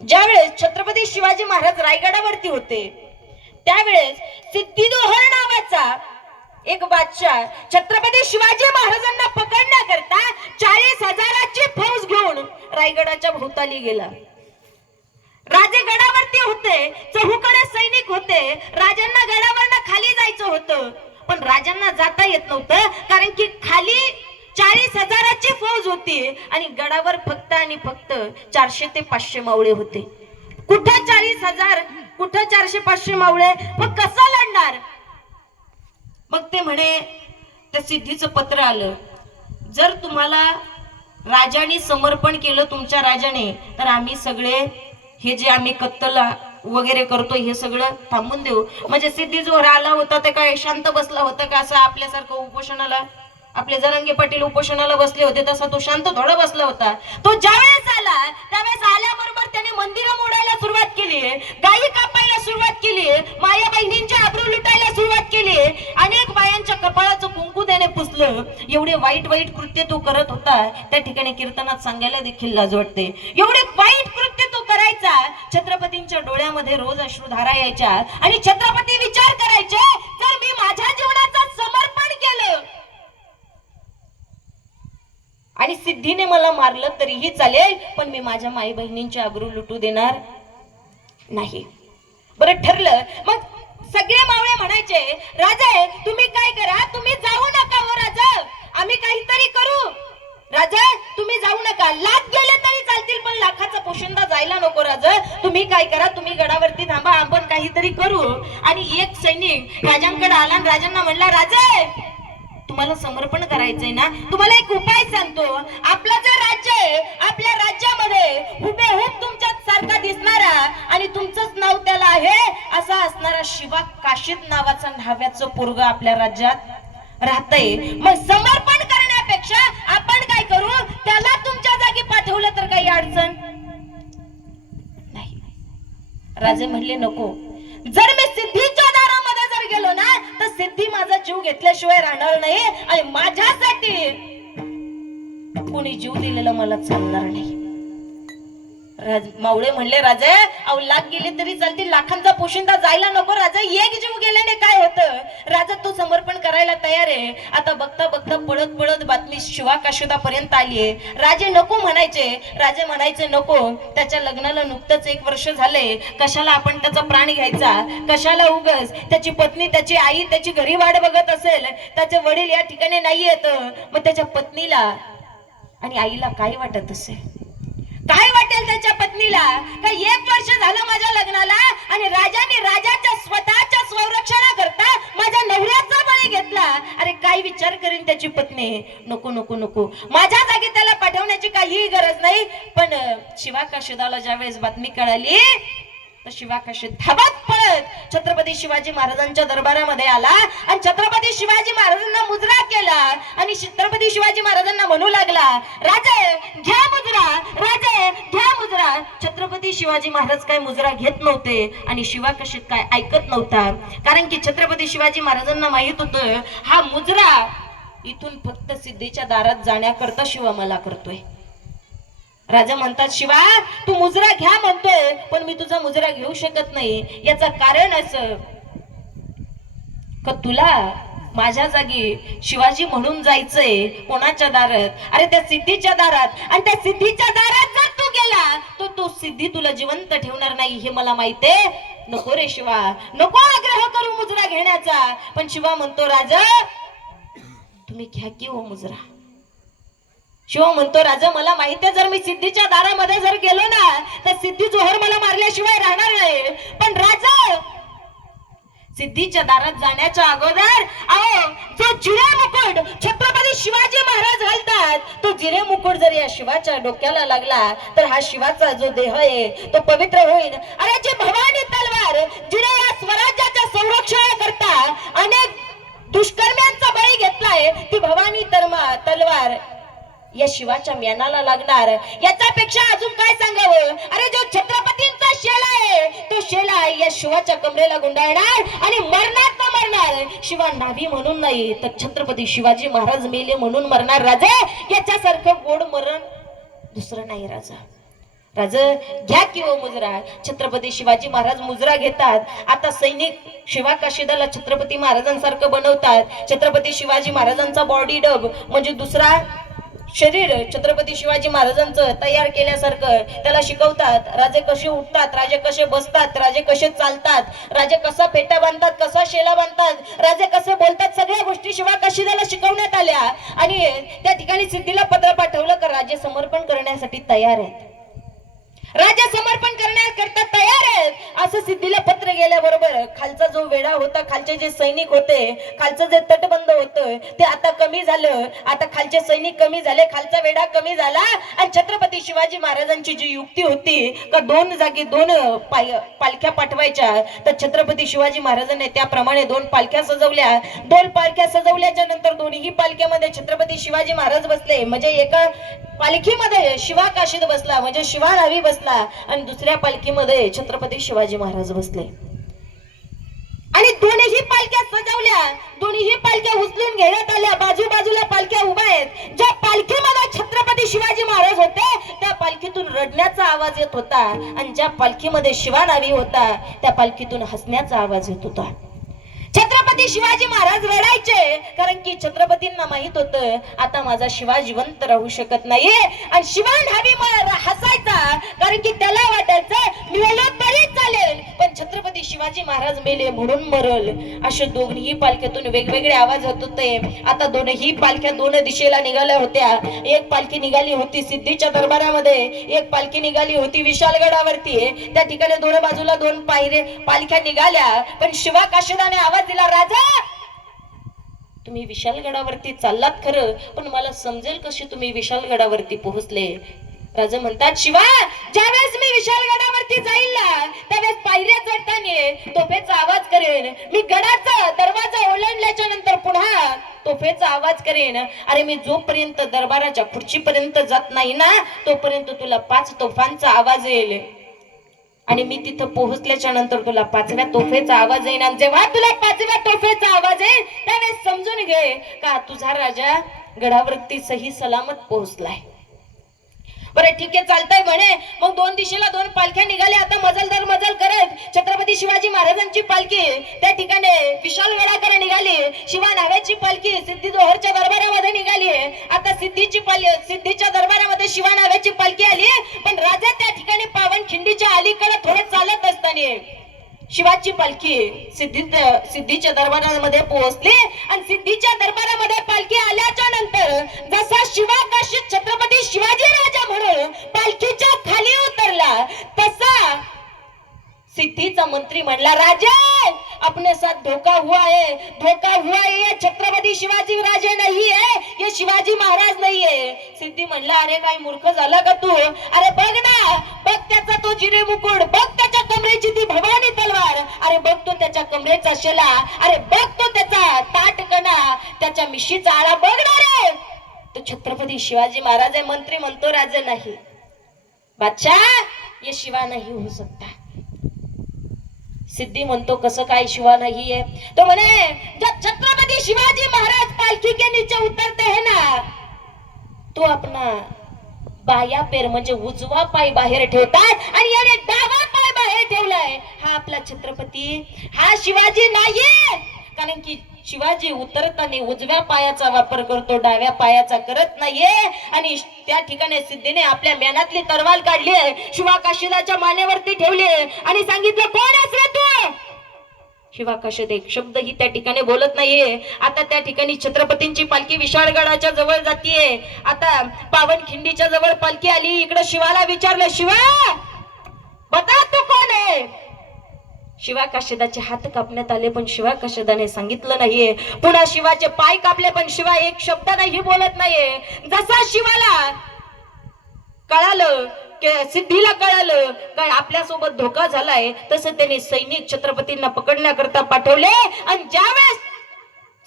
ज्यावेळेस छत्रपती शिवाजी महाराज रायगडावरती होते त्यावेळेस सिद्धिजोहर नावाचा एक बादशाह छत्रपती शिवाजी महाराजांना पकडण्याकरता 40,000ची फौज घेऊन रायगडाच्या भोवताली गेला. राजे गडावरती होते, चहूकडे सैनिक होते, राजांना गडावरनं खाली जायचं होतं, पण राजांना जाता येत नव्हतं कारण की खाली 40,000ची फौज होती आणि गडावर फक्त आणि फक्त 400 ते 500 मावळे होते. कुठं 40,000, कुठं 400-500 मावळे, मग कसं लढणार? मग ते म्हणे, त्या सिद्धीचं पत्र आलं, जर तुम्हाला राजाने समर्पण केलं तुमच्या राजाने तर आम्ही सगळे हे जे आम्ही कत्तल वगैरे करतोय हे सगळं थांबून देऊ. म्हणजे सिद्धीजोहर आला होता ते काय शांत बसला होता का? असं आपल्यासारखं उपोषणाला, आपले जरांगे पाटील उपोषणाला बसले होते तसा तो शांत थोडा बसला होता. तो ज्यावेळेस आला त्यावेळेस आल्याबरोबर त्याने मंदिरं मोडायला सुरुवात केली, गायी कापायला सुरुवात केली, माया बहिणींच्या आबरू लुटायला सुरुवात केली, अनेक बायांच्या कपाळाचं कुंकू त्याने पुसलं. एवढे वाईट वाईट कृत्य तो करत होता, त्या ठिकाणी कीर्तनात सांगायला देखील लाज वाटते. एवढे वाईट कृत्य तो करायचा, छत्रपतींच्या डोळ्यामध्ये रोज अश्रुधारा यायच्या आणि छत्रपती विचार करायचे, जर मी माझ्या जीवनाचं समर्पण केलं आणि सिद्धीने मला मारलं तरीही चालेल, पण मी माझ्या माई बहिणींची आबरू लुटू देणार नाही. बरं ठरलं. मग सगळे मावळे म्हणायचे, राजे तुम्ही काय करा, तुम्ही जाऊ नका हो राजा, आम्ही काहीतरी करू. राजा तुम्ही जाऊ नका, लाख गेले तरी चालतील पण लाखाचा पोशिंदा जायला नको. राजा तुम्ही काय करा, तुम्ही गडावरती थांबा, आपण काहीतरी करू. आणि एक सैनिक राजांकडे आला आणि राजांना म्हणला, राजा तुम्हाला समर्पण करायचंय ना, तुम्हाला एक उपाय सांगतो. आपलं जे राज्य आहे, आपल्या राज्यामध्ये हुबेहूब तुमच्या सारखा दिसणारा आणि तुमचंच नाव त्याला आहे असा असणारा शिवा काशीद नावाचा न्हाव्याचं पोरग आपल्या राज्यात राहतंय. मग समर्पण करण्यापेक्षा आपण काय करू, त्याला तुमच्या जागी पाठवलं तर काही अडचण नाही. राजे म्हणले नको, जर मी सिद्धीच्या दारामध्ये जर गेलो ना तर सिद्धी माझा जीव घेतल्याशिवाय राहणार नाही आणि माझ्यासाठी कोणी जीव दिलेला मला चालणार नाही. मावळे म्हणले, राजा अहो लाख गेले तरी चालतील, लाखांचा पोशिंदा जायला नको. राजा एक जीव गेल्याने काय होतं? राजा तो समर्पण करायला तयार आहे. आता बघता बघता पळत पळत बातमी शिवा काशिदापर्यंत आलीये. राजे नको म्हणायचे, राजे म्हणायचे नको, त्याच्या लग्नाला नुकतंच 1 वर्ष झाले, कशाला आपण त्याचा प्राण घ्यायचा, कशाला उगस. त्याची पत्नी, त्याची आई त्याची घरी वाट बघत असेल, त्याचे वडील या ठिकाणी नाही येत, मग त्याच्या पत्नीला आणि आईला काय वाटत असेल, काय वाटेल त्याच्या पत्नीला? का 1 वर्ष झालं माझ्या लग्नाला आणि राजाने राजाच्या स्वतःच्या संरक्षणाकरता माझ्या नवऱ्याचा बळी घेतला. अरे काय विचार करेन त्याची पत्नी? नको नको नको, माझ्या जागी त्याला पाठवण्याची काहीही गरज नाही. पण शिवा काशिदाला ज्यावेळेस बातमी कळाली तर शिवा काशीद धावत पळत छत्रपती शिवाजी महाराजांच्या दरबारामध्ये आला आणि छत्रपती शिवाजी महाराजांना मुजरा केला आणि छत्रपती शिवाजी महाराजांना म्हणू लागला, राजे घ्या मुजरा, राजे घ्या मुजरा. छत्रपती शिवाजी महाराज काय मुजरा घेत नव्हते आणि शिवा काशीद काय ऐकत नव्हता, कारण की छत्रपती शिवाजी महाराजांना माहित होतं हा मुजरा इथून फक्त सिद्धीच्या दारात जाण्याकरता शिवा मला करतोय. राजा म्हणतात, शिवा तू मुजरा घ्या म्हणतोय पण मी तुझा मुजरा घेऊ शकत नाही. याचं कारण असं का तुला माझ्या जागी शिवाजी म्हणून जायचंय कोणाच्या दारात? अरे त्या सिद्धीच्या दारात. आणि त्या सिद्धीच्या दारात जर तू गेला तर तो सिद्धी तुला जिवंत ठेवणार नाही हे मला माहितीये. नको रे शिवा, नको आग्रह करू मुजरा घेण्याचा. पण शिवा म्हणतो, राजा तुम्ही घ्या की हो मुजरा. शिवा म्हणतो, राजा मला माहिती आहे जर मी सिद्धीच्या दारामध्ये जर गेलो ना तर सिद्धी जोहर मला मारल्याशिवाय राहणार नाही. पण राजा सिद्धीच्या दारात जाण्याच्या अगोदर अहो जो जिरे मुकुट छत्रपती शिवाजी महाराज घालतात तो जिरे मुकुट जर या शिवाच्या डोक्याला लागला तर हा शिवाचा जो देह आहे तो पवित्र होईल. अरे जी भवानी तलवार जिने या स्वराज्याच्या संरक्षणाकरता अनेक दुष्कर्म्यांचा बळी घेतलाय, ती भवानी तलवार या शिवाच्या म्यानाला लागणार. याच्यापेक्षा अजून काय सांगावं? अरे जो छत्रपतींचा शेला आहे तो शेला या शिवाच्या कमरेला गुंडाळणार आणि मरणार तर मरणार, शिवा नाभी म्हणून नाही तर छत्रपती शिवाजी महाराज मेले म्हणून मरणार. राजा याच्यासारखं गोड मरण दुसरं नाही. राजा राजे घ्या की हो मुजरा. छत्रपती शिवाजी महाराज मुजरा घेतात. आता सैनिक शिवा काशीदाला छत्रपती महाराजांसारखं बनवतात. छत्रपती शिवाजी महाराजांचा बॉडी डब म्हणजे दुसरा शरीर छत्रपती शिवाजी महाराजांचं तयार केल्यासारखं त्याला शिकवतात. राजे कसे उठतात, राजे कसे बसतात, राजे कसे चालतात, राजे कसा फेटा बांधतात, कसा शेला बांधतात, राजे कसे बोलतात, सगळ्या गोष्टी शिवा काशीदाला शिकवण्यात आल्या. आणि त्या ठिकाणी सिद्धीला पत्र पाठवलं का राजे समर्पण करण्यासाठी तयार आहेत, राजा समर्पण करण्याकरता तयार आहेत असं सिद्धीला पत्र गेल्याबरोबर खालचा जो वेढा होता, खालचे जे सैनिक होते, खालचं जे तटबंध होतं ते आता कमी झालं. आता खालचे सैनिक कमी झाले, खालचा वेढा कमी झाला. आणि छत्रपती शिवाजी महाराजांची जी युक्ती होती का दोन जागी दोन पालख्या पाठवायच्या, तर छत्रपती शिवाजी महाराजांनी त्याप्रमाणे दोन पालख्या सजवल्या. दोन पालख्या सजवल्याच्या नंतर दोन्ही पालख्यामध्ये छत्रपती शिवाजी महाराज बसले. म्हणजे एका पालखीमध्ये शिवा काशीद बसला म्हणजे शिवा न्हावी बसला आणि दुसऱ्या पालखीमध्ये छत्रपती शिवाजी महाराज बसले. आणि दोन्ही पालख्या सजवल्या, दोन्ही पालख्या उचलून घेण्यात आल्या. बाजूबाजूला पालख्या उभ्या आहेत. ज्या पालखीमध्ये छत्रपती शिवाजी महाराज होते त्या पालखीतून रडण्याचा आवाज येत होता आणि ज्या पालखीमध्ये शिवा न्हावी होता त्या पालखीतून हसण्याचा आवाज येत होता. छत्रपती शिवाजी महाराज रडायचे कारण की छत्रपतींना माहित होतं आता माझा शिवा जिवंत राहू शकत नाहीये. आणि शिवा न्हावी हसायचा कारण की त्याला वाटायचं मेलं तरी चालेल पण छत्रपती शिवाजी महाराज मेले म्हणून मरल. असे दोन्ही पालख्यातून वेगवेगळे आवाज होत होते. आता दोन्ही पालख्या दोन दिशेला निघाल्या होत्या. एक पालखी निघाली होती सिद्धीच्या दरबारामध्ये, एक पालखी निघाली होती विशालगडावरती. त्या ठिकाणी दोन बाजूला दोन पालख्या निघाल्या. पण शिवा काशीदाने आवाज दिला, राजा तुम्ही विशालगडावरती चाललात खरं पण मला समजेल कशी तुम्ही विशालगडावरती पोहोचले. राजा म्हणतात, शिवा ज्यावेळेस मी विशालगडावरती जाईल ना त्यावेळेस पायऱ्या चढताना तोफेचा आवाज करेन. मी गडाचा दरवाजा ओलांडल्याच्या नंतर पुन्हा तोफेचा आवाज करेन. अरे मी जोपर्यंत दरबाराच्या खुर्चीपर्यंत जात नाही ना तोपर्यंत तुला 5 तोफांचा आवाज येईल. आणि मी तिथं पोहोचल्याच्या नंतर तुला 5व्या तोफेचा आवाज येईल. आणि जेव्हा तुला 5व्या तोफेचा आवाज येईल त्यावेळेस समजून घे का तुझा राजा गडावरती सही सलामत पोहोचलाय. बरं ठीक आहे चालतंय म्हणे. मग दोन दिशेला दोन पालख्या निघाल्या. आता मजल दर मजल करत छत्रपती शिवाजी महाराजांची पालखी त्या ठिकाणी विशालगडाकडे निघाली. शिवा न्हाव्याची पालखी सिद्धी जोहरच्या दरबारामध्ये निघाली. आता सिद्धीच्या दरबारामध्ये शिवा न्हाव्याची पालखी आली. पण राजा त्या ठिकाणी पावनखिंडीच्या अलीकडे थोडे चालत असताना शिवाची पालखी सिद्धीच्या दरबारामध्ये पोहोचली. आणि सिद्धीच्या दरबारामध्ये पालखी आल्याच्या नंतर जसा शिवा काशीद छत्रपती शिवाजी राजा म्हणून पालखीच्या खाली उतरला तसा सिद्धीचा मंत्री म्हणला, राजा अपने साथ धोखा हुआ है, धोखा हुआ है. ये छत्रपती शिवाजी राजे नहीं है, ये शिवाजी महाराज नहीं है. सिद्धी म्हणला, अरे काय मूर्ख झाला का तू? अरे बघ ना, बघ त्याचा तो जिरे मुकुट, बघ त्याच्या कमरेची ती भवानी तलवार, अरे बघ तो त्याच्या कमरेचा शेला, अरे बघ तो त्याचा ताटकणा, त्याच्या मिशीचा आळा बघ ना रे. तो छत्रपती शिवाजी महाराज आहे. मंत्री म्हणतो, राजा नाही, बादशाह ये शिवा नहीं हो सकता. सिद्धी म्हणतो, कसं काय शिवा नाहीये? तो म्हणे, जब छत्रपती शिवाजी महाराज पालखी के नीचे उतरते हैं ना तो अपना बाया पैर म्हणजे उजवा पाय बाहेर ठेवतात आणि याने डावा पाय बाहेर ठेवलाय. हा आपला छत्रपती, हा शिवाजी नाहीये. कारण की शिवाजी उतरताना उजव्या पायाचा वापर करतो, डाव्या पायाचा करत नाहीये. आणि त्या ठिकाणी सिद्धीने आपल्या म्यानातली तलवार काढली, शिवा काशीदाच्या मानेवरती ठेवली आणि सांगितलं, कोण आहेस रे तू? शिवा काशीद एक शब्द ही त्या ठिकाणी बोलत नाहीये. आता त्या ठिकाणी छत्रपतींची पालखी विशाळगडाच्या जवळ जातीये. आता पावनखिंडीच्या जवळ पालखी आली. इकडे शिवाला विचारलं, शिवा बता तू कोण आहे? शिवा काशीदाचे हात कापण्यात आले पण शिवा काशीदाने सांगितलं नाहीये. पुन्हा शिवाचे पाय कापले पण शिवा एक शब्द नाही बोलत नाहीये. जसा शिवाला कळालं, सिद्धीला कळालं काय आपल्या सोबत धोका झालाय तसं त्यांनी सैनिक छत्रपतींना पकडण्याकरता पाठवले. आणि ज्यावेळेस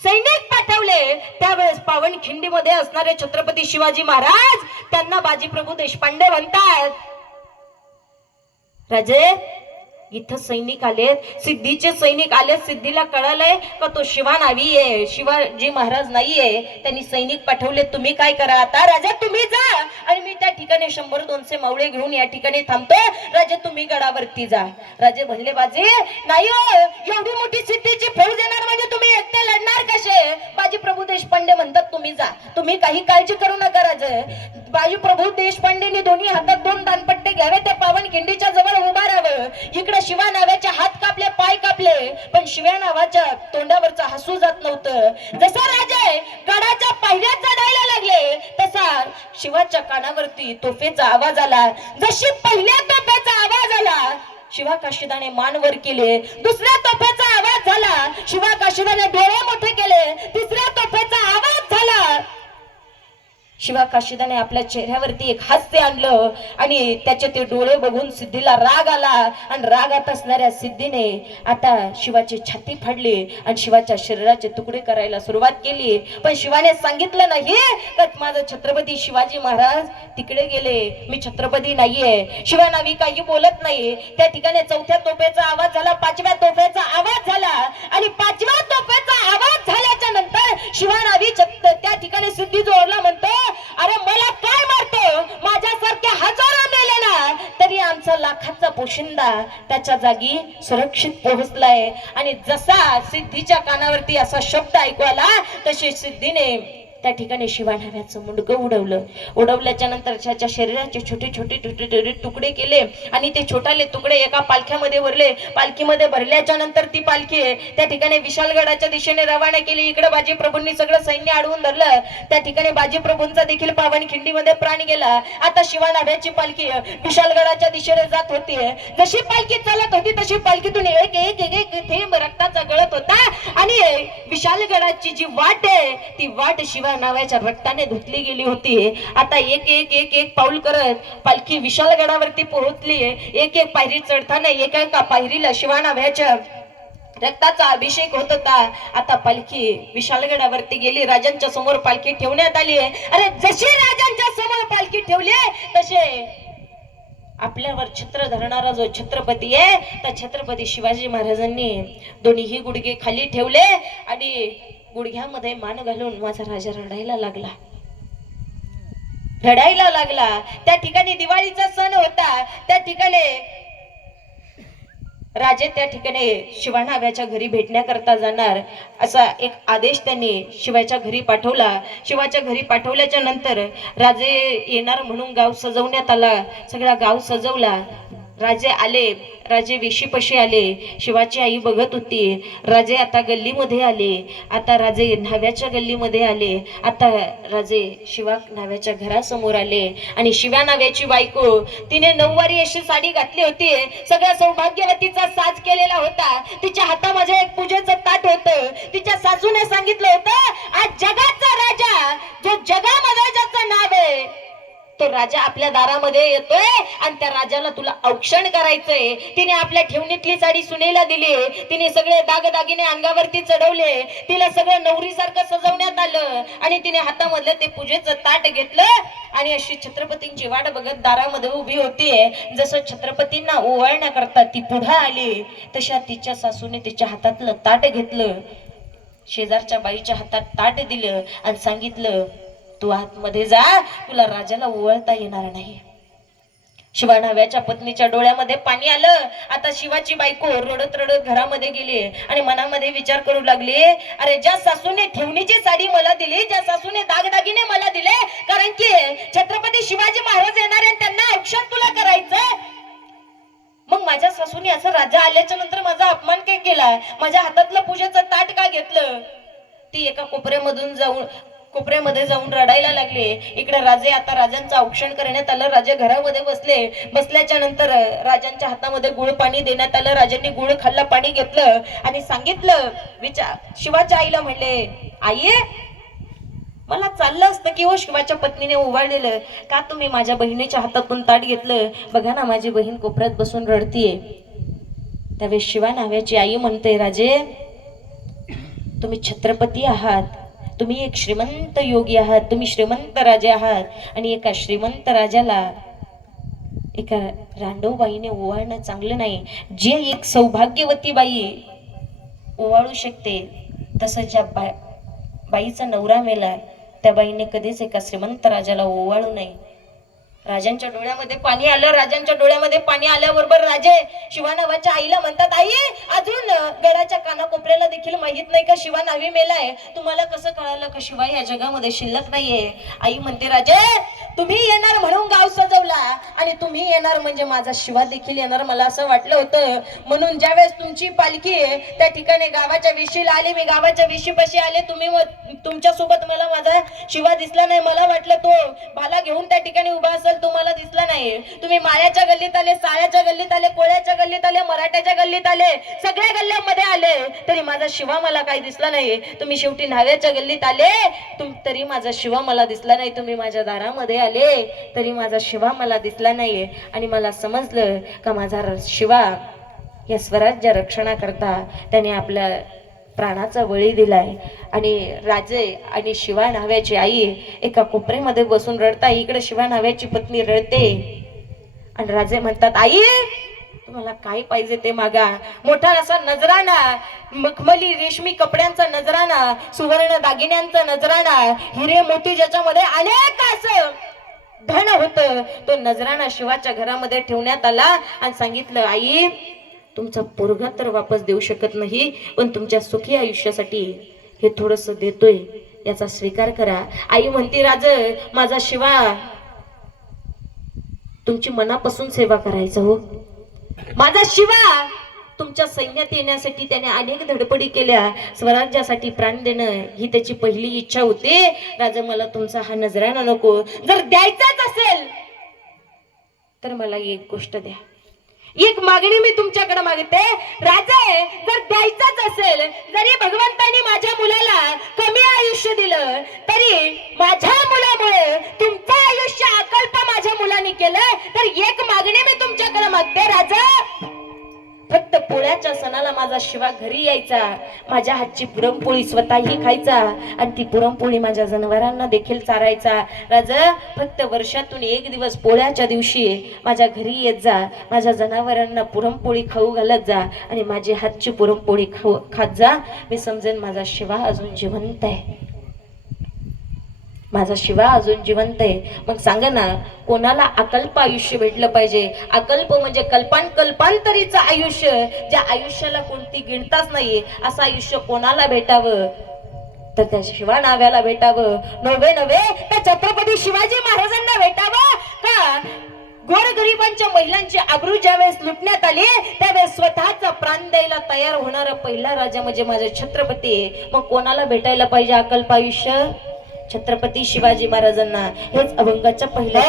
सैनिक पाठवले त्यावेळेस पावनखिंडीमध्ये असणारे छत्रपती शिवाजी महाराज त्यांना बाजीप्रभू देशपांडे म्हणतात. राजे इथं सैनिक आलेत, सिद्धीचे सैनिक आलेत. सिद्धीला कळालंय का तो शिवा नावी आहे, शिवाजी महाराज नाहीये. त्यांनी सैनिक पाठवले. तुम्ही काय करा आता, राजा तुम्ही जा आणि मी त्या ठिकाणी 100-200 मावळे घेऊन या ठिकाणी थांबतो. राजा तुम्ही गडावरती जा. राजे म्हणले बाजी नाही हो, एवढी मोठी सिद्धीची फौज येणार म्हणजे तुम्ही एकटे लढणार कसे. बाजी प्रभू देशपांडे म्हणतात तुम्ही जा, तुम्ही काही काळजी करू नका. राजे बाजी प्रभू देशपांडेने दोन्ही हातात 2 दानपट्टे घ्यावे, त्या पावनखिंडीच्या जवळ उभा राहावं. इकडे शिवा नावाचे हात कापले, पाय कापले, पण शिव्या नावाच्या तोंडावरचं हसू जात नव्हतं. जसा राजे गडाच्या पायऱ्या चढायला लागले तसा शिवाच्या कानावरती तोफेचा आवाज आला. जशी पहिल्या तोफेचा आवाज आला शिवा काशीदाने मान वर केले. दुसऱ्या तोफेचा आवाज झाला, शिवा काशीदाने डोळे मोठे केले. तिसऱ्या तोफेचा आवाज झाला, शिवा काशीदाने आपल्या चेहऱ्यावरती एक हास्य आणलं आणि त्याचे ते डोळे बघून सिद्धीला राग आला. आणि रागात असणाऱ्या सिद्धीने आता शिवाची छाती फाडली आणि शिवाच्या शरीराचे तुकडे करायला सुरुवात केली. पण शिवाने सांगितलं नाही का माझं छत्रपती शिवाजी महाराज तिकडे गेले, मी छत्रपती नाहीये. शिवा नावी काही बोलत नाही. त्या ठिकाणी चौथ्या तोफेचा आवाज झाला, 5व्या तोफेचा आवाज झाला आणि 5व्या तोफेचा आवाज झाल्याच्या नंतर शिवा नावी त्या ठिकाणी सिद्धी जोडला म्हणतो, अरे मला काय मारतो, माझ्यासारख्या हजारो मेले ना तरी आमचा लाखाचा पोशिंदा त्याच्या जागी सुरक्षित पोहोचलाय. आणि जसा सिद्धीच्या कानावरती असा शब्द ऐकू आला तशी सिद्धीने त्या ठिकाणी शिवा नाव्याचं मुंडकं उडवल्याच्या नंतर त्याच्या शरीराचे छोटे छोटे तुकडे केले आणि ते छोटाले तुकडे एका पालख्यामध्ये भरले. पालखीमध्ये भरल्याच्या नंतर ती पालखी त्या ठिकाणी विशालगडाच्या दिशेने रवाना केली. इकडे बाजी प्रभूंनी सगळं सैन्य अडवून धरलं. त्या ठिकाणी बाजी प्रभूंचा देखील पावनखिंडीमध्ये प्राण गेला. आता शिवा नाव्याची पालखी विशालगडाच्या दिशेने जात होती. जशी पालखी चालत होती तशी पालखीतून एक एक एक थेंब रक्ताचा गळत होता आणि विशालगडाची जी वाट आहे ती वाट शिवा नावाच्या रक्ताने धुतली गेली होती. आता एक एक एक एक पाऊल करत पालखी विशालगडावरती पोहोचली. एक एक पायरी चढताना एका पायरीला शिवा नावाच्या रक्ताचा अभिषेक होत होता. आता पालखी विशालगडावरती गेली. राजांच्या समोर पालखी ठेवण्यात आली. अरे जशी राजांच्या समोर पालखी ठेवली तसे आपल्यावर छत्र धरणारा जो छत्रपती आहे त्या छत्रपती शिवाजी महाराजांनी दोन्ही गुडघे खाली ठेवले आणि गुडघ्यामध्ये मान घालून माझा राजा रडायला लागला. त्या ठिकाणी दिवाळीचा सण होता. त्या ठिकाणी राजे त्या ठिकाणी शिवा नाव्याच्या घरी भेटण्याकरता जाणार असा एक आदेश त्यांनी शिवाच्या घरी पाठवला. शिवाच्या घरी पाठवल्याच्या नंतर राजे येणार म्हणून गाव सजवण्यात आला. सगळा गाव सजवला. राजे आले. राजे वेशीपाशी आले. शिवाची आई बघत होती. राजे आता गल्लीमध्ये आले. आता राजे न्हाव्याच्या गल्लीमध्ये आले. आता राजे शिवा न्हाव्याच्या घरासमोर आले आणि शिव्या नाव्याची बायको तिने 9वारी अशी साडी घातली होती. सगळ्या सौभाग्यवतीचा साज केलेला होता. तिच्या हातामध्ये एक पूजेचं ताट होतं. तिच्या सासूने सांगितलं होतं आज जगाचा राजा जो जगामध्ये ज्याचं नाव आहे तो राजा आपल्या दारामध्ये येतोय आणि त्या राजाला तुला औक्षण करायचंय. तिने आपल्या ठेवणीतली साडी सुनेला दिली. तिने सगळे दागदागिने अंगावरती चढवले. तिला सगळं नवरीसारखं सजवण्यात आलं आणि तिने हातामधलं ते पूजेचं ताट घेतलं आणि अशी छत्रपतींची वाट बघत दारामध्ये उभी होतीये. जसं छत्रपतींना ओवाळण्याकरता ती पुढे आली तशा तिच्या सासूने तिच्या हातातलं ताट घेतलं. शेजारच्या बाईच्या हातात ताट दिलं आणि सांगितलं तू आतमध्ये जा, तुला राजाला ओवाळता येणार नाही. शिवा नाव्याच्या पत्नीच्या डोळ्यामध्ये पाणी आलं. आता शिवाची बायको रडत रडत घरामध्ये गेली आणि मनामध्ये विचार करू लागली अरे ज्या सासूने ठेवणीची साडी मला दिली, ज्या सासूने दागदागिने मला दिले, कारण की छत्रपती शिवाजी महाराज येणार आणि त्यांना औक्षण तुला करायचं, मग माझ्या सासूने असं राजा आल्याच्या नंतर माझा अपमान काय केला, माझ्या हातातलं पूजेचं ताट का घेतलं. ती एका कोपऱ्यामध्ये जाऊन रडायला लागले. इकडे राजे आता राजांचं औक्षण करण्यात आलं. राजे घरामध्ये बसल्याच्या नंतर राजांच्या हातामध्ये गुळ पाणी देण्यात आलं. राजांनी गुळ खाल्ला, पाणी घेतलं आणि सांगितलं शिवाच्या आईला म्हणले आई मला चाललं असतं की हो शिवाच्या पत्नीने ओवाळलेलं का तुम्ही माझ्या बहिणीच्या हातातून ताट घेतलं, बघा ना माझी बहीण कोपऱ्यात बसून रडतीये. त्यावेळेस शिवा नाव्याची आई म्हणते राजे तुम्ही छत्रपती आहात, तुम्ही एक श्रीमंत योगी आहात, तुम्ही श्रीमंत राजे आहात आणि एका श्रीमंत राजाला एका रांडव बाईने ओवाळणं चांगलं नाही. जे एक सौभाग्यवती बाई ओवाळू शकते तसं ज्या बाईचा नवरा मेला त्या बाईने कधीच एका श्रीमंत राजाला ओवाळू नये. राजांच्या डोळ्यामध्ये पाणी आलं. राजांच्या डोळ्यामध्ये पाणी आल्याबरोबर राजे शिवानावाच्या आईला म्हणतात, आई अजून गडाच्या कानाकोपऱ्याला देखील माहित नाही का शिवा नावी मेलाय. तुम्हाला कसं कळालं का शिवा या जगामध्ये शिल्लक नाहीये. आई म्हणते, राजे तुम्ही येणार म्हणून गाव सजवला आणि तुम्ही येणार म्हणजे माझा शिवा देखील येणार मला असं वाटलं होतं. म्हणून ज्यावेळेस तुमची पालखी त्या ठिकाणी गावाच्या वेशीला आली, मी गावाच्या वेशीपाशी आले, तुम्ही तुमच्या सोबत मला माझा शिवा दिसला नाही. मला वाटलं तो भाला घेऊन त्या ठिकाणी उभा असेल, तुम्हाला दिसला नाही. तुम्ही माळ्याच्या गल्लीत आले, साळ्याच्या गल्लीत आले, कोळ्याच्या गल्लीत आले, मराठ्याच्या गल्लीत आले, सगळ्या गल्ल्यांमध्ये आले, तरी माझा शिवा मला काही दिसला नाही. तुम्ही शेवटी न्हाव्याच्या गल्लीत आले तरी माझा शिवा मला दिसला नाही. तुम्ही माझ्या दारामध्ये आले तरी माझा शिवा मला दिसला नाही. आणि मला समजलं का माझा शिवा या स्वराज्य रक्षणाकरता त्याने आपल्या प्राणाचा बळी दिलाय. आणि राजे आणि शिवा न्हाव्याची आई एका कोपऱ्यामध्ये बसून रडता. इकडे शिवा न्हाव्याची पत्नी रडते आणि राजे म्हणतात, आई तुम्हाला काय पाहिजे ते मागा. मोठा असा नजराणा, मखमली रेशमी कपड्यांचा नजराणा, सुवर्ण दागिन्यांचा नजराणा, हिरे मोती ज्याच्यामध्ये अनेक असं धन होतं, तो नजराणा शिवाच्या घरामध्ये ठेवण्यात आला. आणि सांगितलं, आई तुमचा पोरगा तर वापस देऊ शकत नाही, पण तुमच्या सुखी आयुष्यासाठी हे थोडस देतोय, याचा स्वीकार करा. आई म्हणती, राज माझा शिवा तुमची मनापासून सेवा करायचा हो. माझा शिवा तुमच्या सैन्यात येण्यासाठी त्याने अनेक धडपडी केल्या, स्वराज्यासाठी प्राण देणं ही त्याची पहिली इच्छा होती. राजा मला तुमचा हा नजराणा नको, जर द्यायचाच असेल तर मला एक गोष्ट द्या, एक मागणी मी तुमच्याकडे मागते. राजे जर द्यायचाच असेल, जरी भगवंतानी माझ्या मुलाला कमी आयुष्य दिलं तरी माझ्या मुलामुळे तुमचं आयुष्य अकल्प माझ्या मुलाने केलं, तर एक मागणी मी तुमच्याकडे मागते. राजा फक्त पोळ्याच्या सणाला माझा शिवा घरी यायचा, माझ्या हातची पुरणपोळी स्वतःही खायचा आणि ती पुरणपोळी माझ्या जनावरांना देखील चारायचा. राजा फक्त वर्षातून एक दिवस पोळ्याच्या दिवशी माझ्या घरी येत जा, माझ्या जनावरांना पुरणपोळी खाऊ घालत जा आणि माझी हातची पुरणपोळी खात जा. मी समजेन माझा शिवा अजून जिवंत आहे, माझा शिवा अजून जिवंत आहे. मग सांगा ना, कोणाला अकल्प आयुष्य भेटलं पाहिजे? अकल्प म्हणजे कल्पांतरीचं आयुष्य, ज्या आयुष्याला कोणती गिणताच नाही, असं आयुष्य कोणाला भेटावं? तर त्या शिवा नाव्याला भेटावं. नव्हे त्या छत्रपती शिवाजी महाराजांना भेटावं का? गोरगरिबांच्या महिलांची आबरू ज्यावेळेस लुटण्यात आली त्यावेळेस स्वतःचा प्राण द्यायला तयार होणारा पहिला राजा म्हणजे माझा छत्रपती. मग कोणाला भेटायला पाहिजे अकल्प आयुष्य? छत्रपती शिवाजी महाराजांना. हेच अभंगाच्या पहिल्या